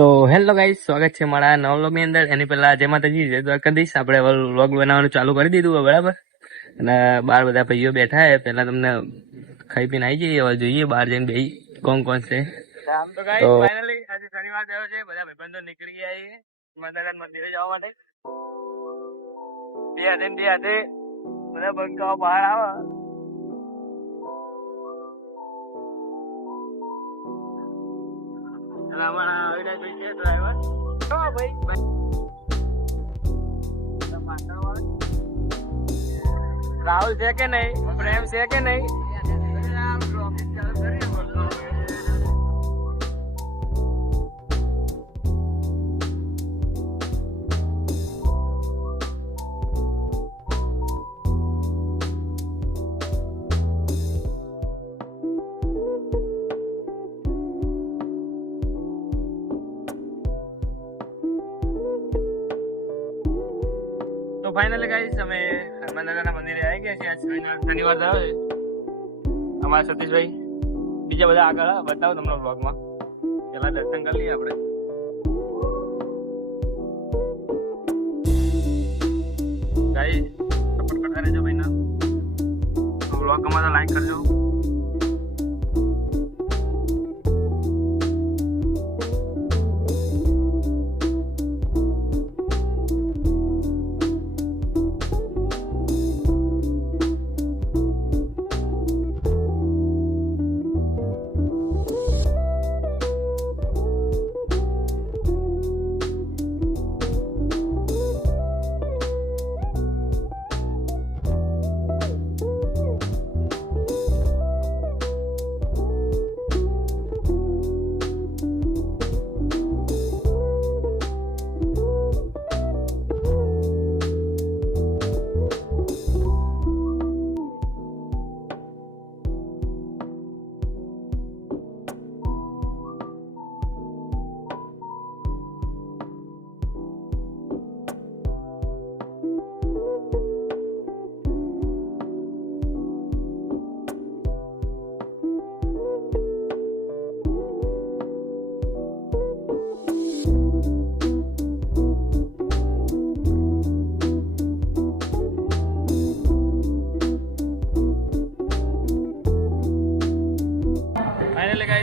તો hello guys, સ્વાગત છે મારા નવા વ્લોગની અંદર. એની પહેલા જય માતાજી, જય દ્વારકાધીશ. આપણે હવે વ્લોગ બનાવવાનું ચાલુ કરી દીધું હવે, બરાબર. અને બહાર બધા ભાઈઓ બેઠા છે. પહેલા તમને ખાઈ પીને આવી જઈએ, હવે જોઈએ બહાર જઈને બે કોણ કોણ છે. તો ગાઈસ ફાઇનલી આજે શનિવાર થયો છે, બધા ભાઈબંધો નીકળી ગયા છે માતાના મંદિરે જવા માટે. બે હાથે બધા બંકાઓ બહાર આવે. રાહુલ છે કે નહીં, પ્રેમ છે કે નહીં? તો ફાઇનલી ગાઈસ અમે હનુમાનદાદાના મંદિરે આવી ગયા છીએ. આજ શનિવાર થયો છે. અમારા સતીશભાઈ બીજા બધા આગળ બતાવો તમને બ્લોગમાં. પેલા દર્શન કરી લઈએ આપણે. ગાઈસ સપોર્ટ કરતા રહેજો ભાઈના. બ્લોગ ગમે તો લાઈક કરજો.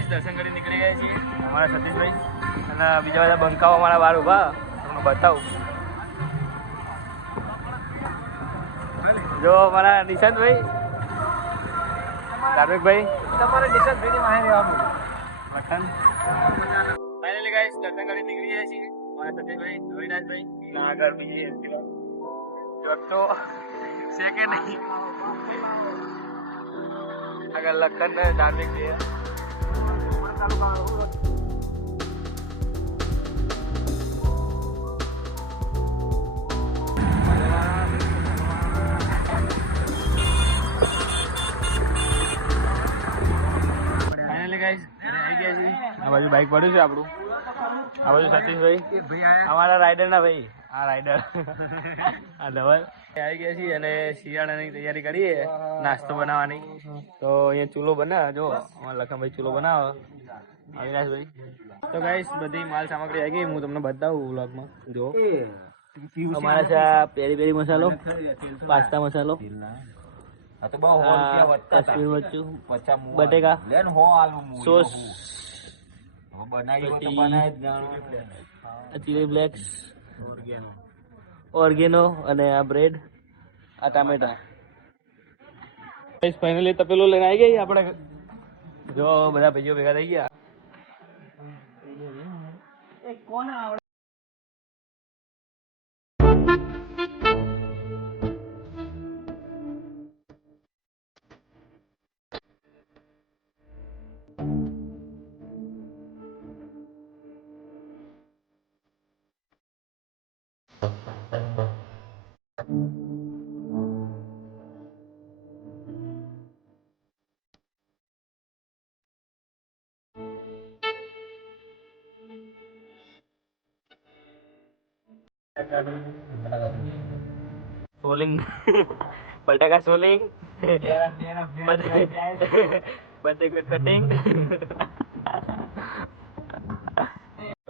દર્શન કરી નીકળી ગયા છીએ અમારા સતીશભાઈ અને બીજા બધા બંકાઓ અમારા બહાર ઉભા. તમને બતાવું જો અમારા નિશાંતભાઈ, કાર્તિકભાઈ, તમારે નિશાંતભાઈની માહિતી રહેવાનું લખન. ફાઇનલી ગાઈસ દર્શન કરી નીકળી ગયા છીએ અમારા સતીશભાઈ, અવિનાશભાઈ આગળ બીજી જોતો છે કે નહીં આગળ લખન ને ધાર્મિક છે. ફાઇનલી ગાઈસ ઘરે આવી ગયા છીએ. આ બાજુ બાઈક પડ્યું છે આપણું. આ બાજુ સતીશભાઈ અમારા રાઈડર ના ભાઈ, આ રાઈડર આ ધવલ આવી ગયા છીએ અને શિયાળાની તૈયારી કરીએ નાસ્તો બનાવવાની. તો અહીંયા ચૂલો બનાવે, જો અમારા લખનભાઈ ચૂલો બનાવે, અવિનાશભાઈ. તો ગાઈસ બધી માલ સામગ્રી આવી ગઈ, હું તમને બતાવું વ્લોગમાં. જો અમારા છે પેરી પેરી મસાલો, પાસ્તા મસાલો, કાશ્મીર મરચું, બટેકા, સોસ, ચીલી ફ્લેક્સ, ઓર્ગેનો અને આ બ્રેડ, આ ટામેટા. ફાઇનલી તપેલું લઈને આવી ગઈ આપણે. જો બધા ભાઈઓ ભેગા થઈ ગયા. કોણ આવડે सोलिंग बटाका सोलिंग बटाका कटिंग.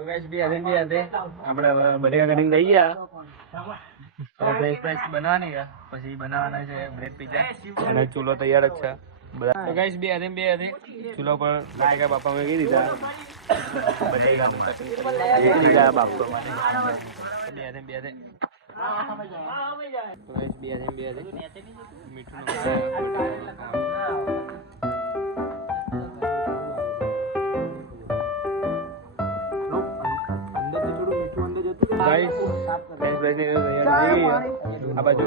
ગાઈસ બી આજે આપણે બટેકા કટિંગ થઈ ગયા. ફ્રેશ ફ્રેશ બનાવવાની છે, પછી બનાવવાના છે બ્રેડ પીઝા અને ચૂલો તૈયાર જ છે બધા. તો ગાઈસ બે હતી ચૂલા પર બટેકા બાપા મેં દીધા. બટેકા દીધા બાપા માટે બે હતી મીઠું ગાઈસ ફ્રેન્ચ ફ્રાઈઝ ની તૈયારી થઈ ગઈ. આ બાજુ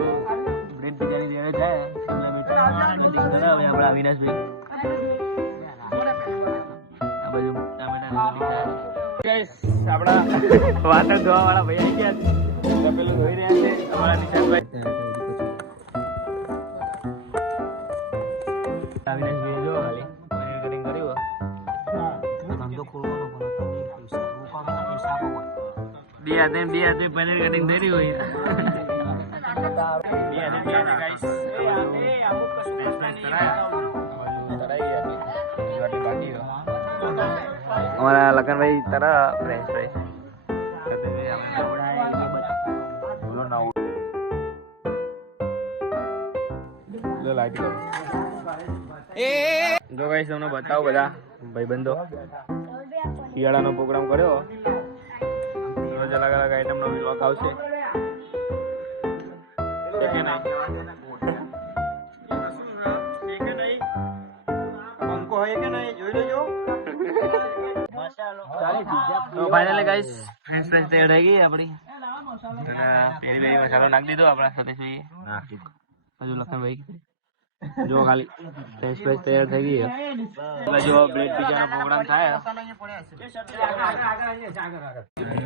બ્રેડ પીઝાની તૈયારી થાય એટલે મીઠું આપણે અવિનાશભાઈ આ બાજુ ટામેટા ગાઈસ આપણા વાસણ ધોવા વાળા ભાઈ આવી ગયા છે. પેલું ધોઈ રહ્યા છે અમારા નિશાંતભાઈ. અવિનાશભાઈ જો ખાલી પનીર કટિંગ કર્યું ધંધો ખોલવાનો બે હાથે પનીર કટિંગ થઈ રહ્યું હોય. અમારા લખનભાઈ તારા ફ્રેન્ચ ફ્રાઈઝ જો ગાઈસ તમને બતાવો બધા ભાઈબંધો શિયાળાનો પ્રોગ્રામ કર્યો. રોજ અલગ અલગ આઈટમ નો વ્લોગ આવશે કે નહીં? તો ફાઇનલી ગાઈસ ફ્રેન્ચ ફ્રાઈઝ તૈયાર થઈ ગઈ આપણી. પેરી પેરી મસાલો નાખી દીધો આપણા સતીશભાઈ. હજુ લખનભાઈ જો ખાલી ફ્રેન્ચ ફ્રાઈઝ તૈયાર થઈ ગઈ. જો બ્રેડ પીઝાનો પ્રોગ્રામ થાય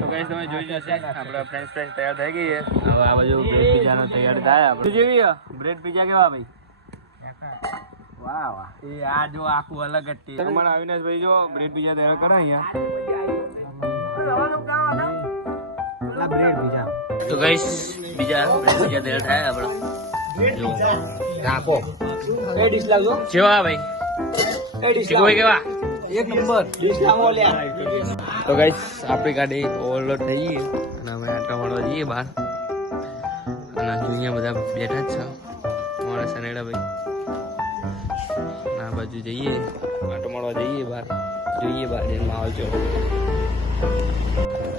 તો ગાઈસ તમે જોઈ જશે આપણા ફ્રેન્ચ ફ્રાઈઝ તૈયાર થઈ ગઈ છે. હવે આ બાજુ બ્રેડ પીઝાનો તૈયાર થાય આપણે જેવી બ્રેડ પીઝા કેવા ભાઈ? વાહ વાહ એ આ જો આખું અલગ જ ટેસ્ટ. અમારા અવિનાશભાઈ જો બ્રેડ પીઝા તૈયાર કરે અહીંયા. બ્રેડ પીઝા તો ગાઈસ બીજા બ્રેડ પીઝા તૈયાર થાય આપણે. જો રાખો એ ડીશ લાવજો કેવા ભાઈ? એ ડીશ કોઈ કેવા એક નંબર ડીશ લાવો લ્યા. તો ગાઈસ આપણી ગાડી ઓવરલોડ થઈ ગઈ અને અમે આટો મારવા જઈએ બહાર. અને અહીંયા બધા બેઠા જ છે અમારા સનેડા ભાઈ. આ બાજુ જઈએ આટો મારવા જઈએ બહાર, જોઈએ બહાર જઈને માહોલ જો.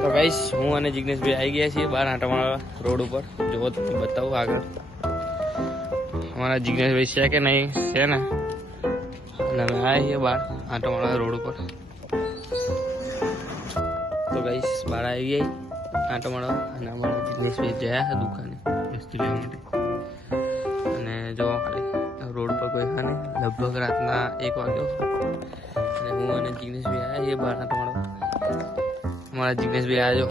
તો ગાઈસ હું અને જિગ્નેશભાઈ આવી ગયા છીએ બહાર આટો મારવા રોડ ઉપર. જો તમને બતાવું આગળ हमारा जिग्नेश भाई है कि नहीं है ना. અમે આવીએ બહાર આટો મારવા રોડ ઉપર. તો ગાઈસ બહાર આવી ગઈ આટો મારવા અને અમારા જિગ્નેશ ભાઈ ગયા છે દુકાને વસ્તુ લેવા માટે. અને જો ખાલી રોડ પર કોઈ હા નહીં, લગભગ રાતના 1 વાગ્યો અને હું અને જિગ્નેશ ભાઈ આવીએ બહાર આટો મારવા. અમારા જિગ્નેશ ભાઈ આવ્યો.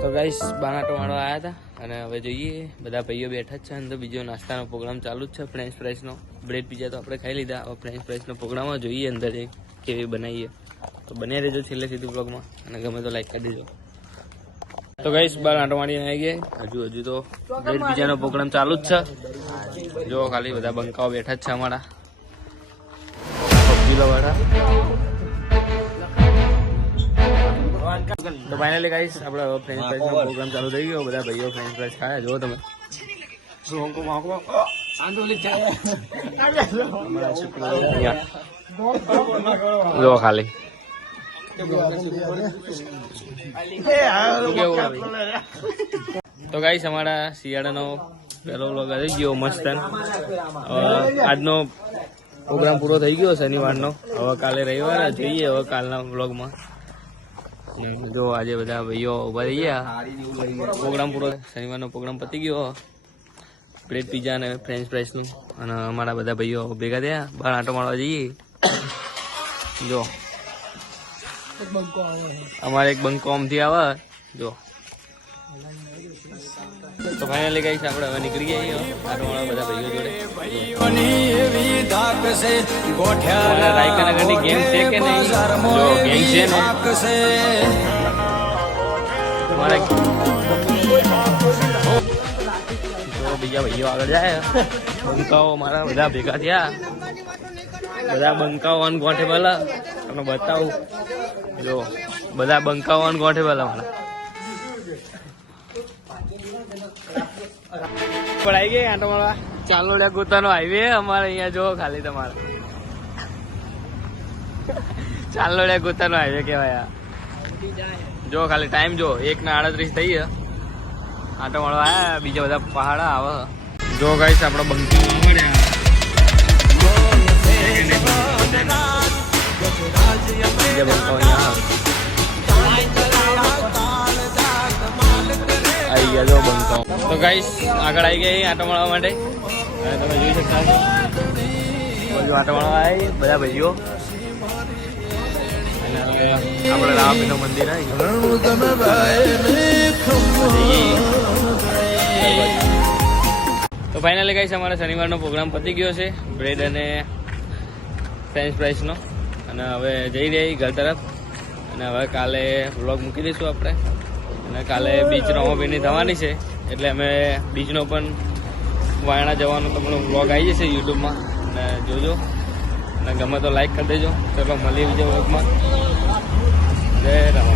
તો ગાઈસ બહાર આટો મારવા આવ્યા હતા અને હવે જોઈએ બધા ભાઈઓ બેઠા જ છે અંદર. બીજો નાસ્તાનો પ્રોગ્રામ ચાલુ જ છે ફ્રેન્ચ ફ્રાઈઝનો. બ્રેડ પીઝા તો આપણે ખાઈ લીધા, હવે ફ્રેન્ચ ફ્રાઈઝનો પ્રોગ્રામ જોઈએ અંદર કેવી બનાવીએ. તો બને રહેજો છેલ્લે સુધી બ્લોગમાં અને ગમે તો લાઈક કરી દેજો. તો ગાઈસ બાર આંટો મારીને આવી ગયા. હજુ તો બ્રેડ પીઝાનો પ્રોગ્રામ ચાલુ જ છે. જો ખાલી બધા બંકાઓ બેઠા જ છે અમારા પબજીલો વાળા. તો ફાઇનલી ગાઈસ આપણે ફ્રેન્ચ ફ્રાઈઝ નો પ્રોગ્રામ ચાલુ થઈ ગયો. બધા ભાઈઓ ફ્રેન્ચ ફ્રાઈઝ ખાયા જો તમે. જો ખાલી તો ગાઈસ અમારા શિયાળાનો પહેલો વ્લોગ આવી ગયો મસ્ત. આજનો પ્રોગ્રામ પૂરો થઈ ગયો શનિવારનો. હવે કાલે રવિવાર જોઈએ હવે કાલના વ્લોગમાં. જો આજે બધા ભાઈઓ ઉભા થઈ ગયા. પ્રોગ્રામ પૂરો શનિવારનો પ્રોગ્રામ પતી ગયો બ્રેડ પીઝા અને ફ્રેન્ચ ફ્રાઈઝનું. અને અમારા બધા ભાઈઓ ભેગા થયા બહાર આંટો મારવા જઈએ. જો અમારે એક બંકો આમથી આવે જો. તો ફાઇનલી ગાઈસ આપણે હવે નીકળી ગયા આંટો મારવા બધા ભાઈઓ જોડે. રાયકાનગરની ગેમ છે કે નહીં? જો ગેમ છે ને બીજા ભાઈઓ આગળ જાય બંકાઓ મારા બધા ભેગા થયા બધા બંકાઓ અનગોઠેબલ તમને બતાવું જો બધા બંકાઓ અનગોઠેબલ અમારા પણ આવી ગઈ આંટો મારવા ચાલોડિયા ગોતાનો હાઈવે અમારે અહીંયા જો ખાલી તમારે ચાલોડિયા ગોતાનો હાઈવે કેવાય જો ખાલી ટાઈમ જો 1:38 થઈ ગયા આંટો મારવા આયા બીજા બધા પહાડા આવે જો ગાઈસ આપડે બંકી મળ્યા આવી ગયા જો બંકો તો ગાઈસ આગળ આવી ગયા આંટો મારવા માટે અને તમે જોઈ શકતા છો આંટો મારવા આવી બધા ભાઈઓ અને આપણે રામપીરનું મંદિર તો ફાઇનલી ગાઈસ અમારા શનિવારનો પ્રોગ્રામ પતી ગયો છે બ્રેડ અને ફ્રેન્ચ ફ્રાઈસનો અને હવે જઈ રહી ઘર તરફ અને હવે કાલે વ્લોગ મૂકી દઈશું આપણે અને કાલે બીચ રમાપીરની થવાની છે એટલે અમે બીચનો પણ વાયણા જવાનો તમને વ્લોગ આવી જશે યુટ્યુબમાં અને જોજો અને ગમે તો લાઈક કરી દેજો ચલો મળીએ બીજા વ્લોગમાં જય રામ